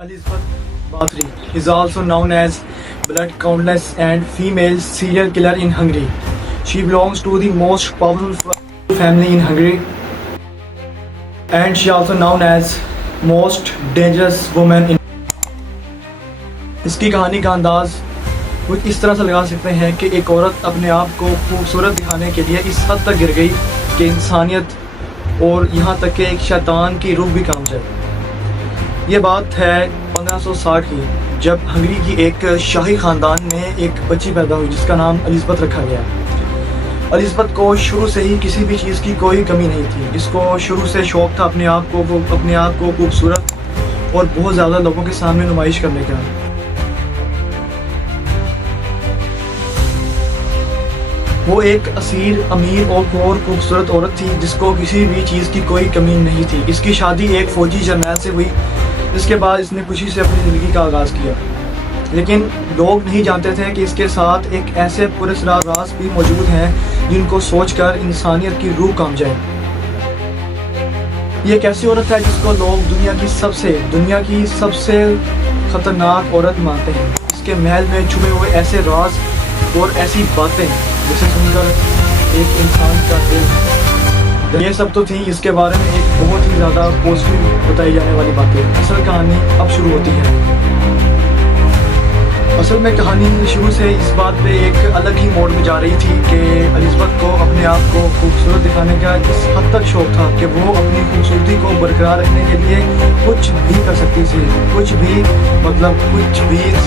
Elizabeth Bathory is also known as blood countless and female serial killer in Hungary. She belongs to the most powerful family in Hungary, and she also known as most dangerous woman in. इसकी कहानी का अंदाज कुछ इस तरह से लगा सकते हैं कि एक औरत अपने आप को खूबसूरत दिखाने के लिए इस हद तक गिर गई कि इंसानियत और यहाँ तक कि एक शैतान की रूह भी काम जाए। ये बात है 1560 की, जब हंगरी की एक शाही ख़ानदान में एक बच्ची पैदा हुई जिसका नाम एलिज़ाबेथ रखा गया। एलिज़ाबेथ को शुरू से ही किसी भी चीज़ की कोई कमी नहीं थी। इसको शुरू से शौक़ था अपने आप को खूबसूरत और बहुत ज़्यादा लोगों के सामने नुमाइश करने का। वो एक असीर, अमीर और खूबसूरत औरत थी जिसको किसी भी चीज़ की कोई कमी नहीं थी। इसकी शादी एक फ़ौजी जर्नैल से हुई, जिसके बाद इसने खुशी से अपनी ज़िंदगी का आगाज़ किया। लेकिन लोग नहीं जानते थे कि इसके साथ एक ऐसे पुरस्कार राज भी मौजूद हैं जिनको सोचकर इंसानियत की रूह कांप जाए। ये एक ऐसी औरत है जिसको लोग दुनिया की सबसे ख़तरनाक औरत मानते हैं। इसके महल में छुपे हुए ऐसे राज और ऐसी बातें जिसे सुनकर एक इंसान का दिल, ये सब तो थी इसके बारे में एक बहुत ही ज़्यादा पॉजिटिव बताई जाने वाली बातें। असल कहानी अब शुरू होती है। असल में कहानी शुरू से इस बात पे एक अलग ही मोड़ में जा रही थी कि एलिज़ाबेथ को अपने आप को खूबसूरत दिखाने का इस हद तक शौक़ था कि वो अपनी खूबसूरती को बरकरार रखने के लिए कुछ भी कर सकती थी, कुछ भी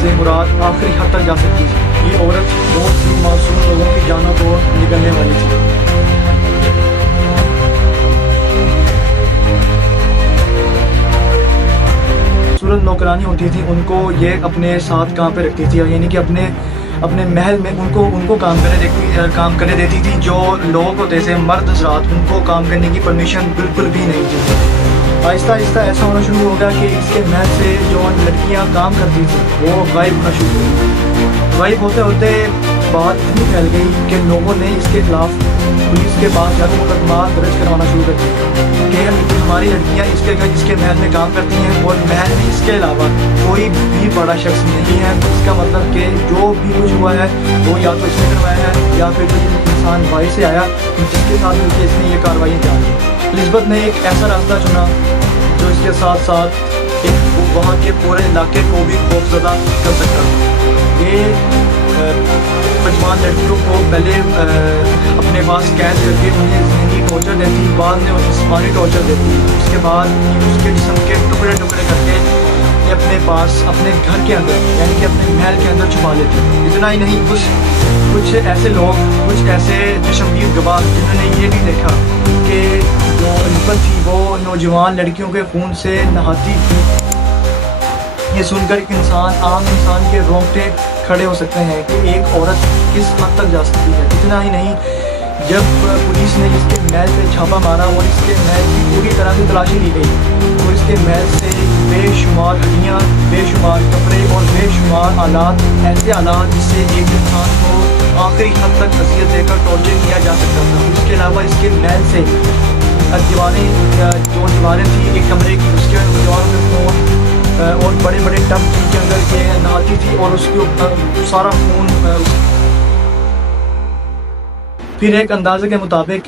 से मुराद आखिरी हद तक जा सकती थी। ये औरत बहुत सी मासूम लोगों की जानों को निकलने वाली थी। खूबसूरत नौकरानी होती थी, उनको ये अपने साथ काम पे रखती थी, यानी कि अपने महल में उनको काम करने देती थी। जो लोग होते थे मर्द हज़रात, उनको काम करने की परमिशन बिल्कुल भी नहीं थी। आहिस्ता आहिस्ता ऐसा होना शुरू हो गया कि इसके महल से जो लड़कियां काम करती थी वो गायब होना शुरू हुई। गायब होते होते बात इतनी फैल गई कि लोगों ने इसके खिलाफ पुलिस के पास जाकर मुकदमा दर्ज करवाना शुरू कर दिया कि हमारी लड़कियां इसके महल में काम करती हैं और महल में इसके अलावा कोई भी बड़ा शख्स नहीं है। इसका मतलब कि जो भी कुछ हुआ है वो या तो इसने करवाया है या फिर कोई इंसान बाहर से आया जिसके साथ मिलकर इसने ये कार्रवाई की। एलिज़ाबेथ ने एक ऐसा रास्ता चुना जो इसके साथ साथ एक वहाँ के पूरे इलाके को भी खौफज़दा कर सकता। ये नौजवान लड़कियों को पहले अपने पास कैद करके उन्हें ज़हनी टॉर्चर देती, बाद में उन्हें जिस्मानी टॉर्चर देती। उसके बाद उसके जिस्म के टुकड़े करके अपने पास अपने घर के अंदर यानी कि अपने महल के अंदर छुपा लेती। इतना ही नहीं, कुछ ऐसे लोग, कुछ ऐसे चश्मदीद गवाह जिन्होंने ये भी देखा कि जो एलिज़ाबेथ थी वो नौजवान लड़कियों के खून से नहाती थी। ये सुनकर एक आम इंसान के रोंगटे खड़े हो सकते हैं कि एक औरत किस हद तक जा सकती है। इतना ही नहीं, जब पुलिस ने इसके महल पे छापा मारा और इसके महल की पूरी तरह से तलाशी ली गई तो इसके महल से बेशुमार हड्डियाँ, बेशुमार कपड़े और बेशुमार आलात, ऐसे आलात जिससे एक इंसान को आखिरी हद तक नसीहत देकर टॉर्चर किया जा सकता था। इसके अलावा इसके महल से दीवारें थी एक कमरे की, उसके दीवारों में खून और बड़े बड़े टब के अंदर ये नहाती थी और उसके ऊपर सारा खून। फिर एक अंदाजे के मुताबिक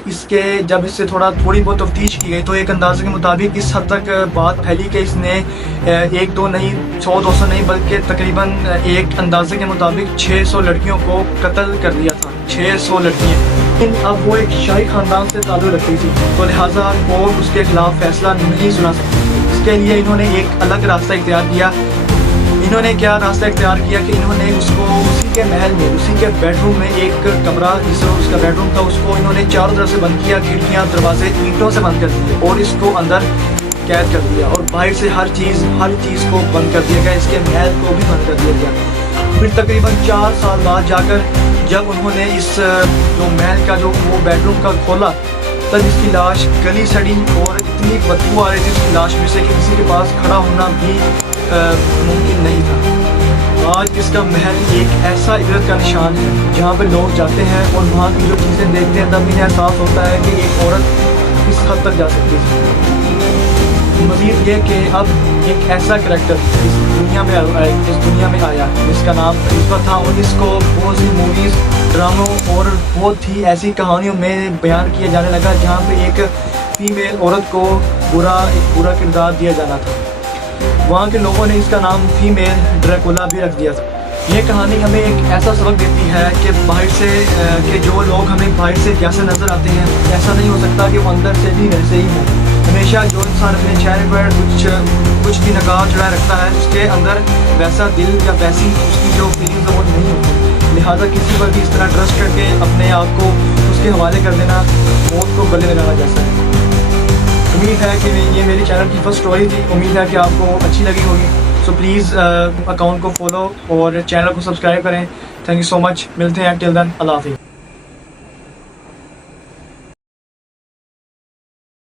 जब इससे थोड़ी बहुत तफ्तीश की गई तो एक अंदाजे के मुताबिक इस हद तक बात फैली कि इसने एक दो नहीं, 100-200 नहीं, बल्कि तकरीबन एक अंदाजे के मुताबिक 600 लड़कियों को कत्ल कर दिया था। 600 लड़कियाँ। लेकिन अब वो एक शाही ख़ानदान से ताल्लुक़ रखती थी तो लिहाजा कोर्ट उसके खिलाफ फैसला नहीं सुना सकती। इसके लिए इन्होंने एक अलग रास्ता इख्तियार किया। इन्होंने क्या रास्ता इख्तियार किया कि इन्होंने उसको उसी के महल में, उसी के बेडरूम में एक कमरा जिसमें उसका बेडरूम था उसको इन्होंने चारों तरफ से बंद किया, खिड़कियाँ दरवाजे ईंटों से बंद कर दिए और इसको अंदर कैद कर दिया और बाहर से हर चीज़ को बंद कर दिया गया। इसके महल को भी बंद कर दिया गया। फिर तकरीबन 4 साल बाद जाकर जब उन्होंने इस जो महल का वो बेडरूम का खोला तब इसकी लाश गली सड़ी और इतनी बदबू आ रही थी उसकी लाश में से कि किसी के पास खड़ा होना भी मुमकिन नहीं था। आज इसका महल एक ऐसा इज़्ज़त का निशान है जहाँ पे लोग जाते हैं और वहाँ की जो चीज़ें देखते हैं तब इन्हें एहसास होता है कि एक औरत किस हद तक जा सकती है। मज़ीद ये कि अब ایک ایسا کریکٹر اس دنیا میں آیا جس کا نام خلیفہ تھا، اور اس کو بہت سی موویز، ڈراموں اور بہت ہی ایسی کہانیوں میں بیان کیا جانے لگا جہاں پہ ایک فیمیل عورت کو ایک برا کردار دیا جانا تھا. وہاں کے لوگوں نے اس کا نام فیمیل ڈریکولا بھی رکھ دیا تھا. یہ کہانی ہمیں ایک ایسا سبق دیتی ہے کہ باہر سے کہ جو لوگ ہمیں باہر سے جیسے نظر آتے ہیں ایسا نہیں ہو سکتا کہ وہ اندر سے بھی ویسے ہی ہوں. ہمیشہ جو انسان اپنے چہرے پر کچھ بھی نقاب چڑھائے رکھتا ہے اس کے اندر ویسا دل یا ویسی اس کی جو فیلنگز وہ نہیں ہوتی. لہٰذا کسی پر بھی اس طرح ٹرسٹ کر کے اپنے آپ کو اس کے حوالے کر دینا موت کو گلے لگانا جیسا ہے. امید ہے کہ یہ میری چینل کی فرسٹ اسٹوری تھی. امید ہے کہ آپ کو اچھی لگی ہوگی. سو پلیز اکاؤنٹ کو فالو اور چینل کو سبسکرائب کریں. تھینک یو سو مچ. ملتے ہیں ٹل دین. اللہ حافظ.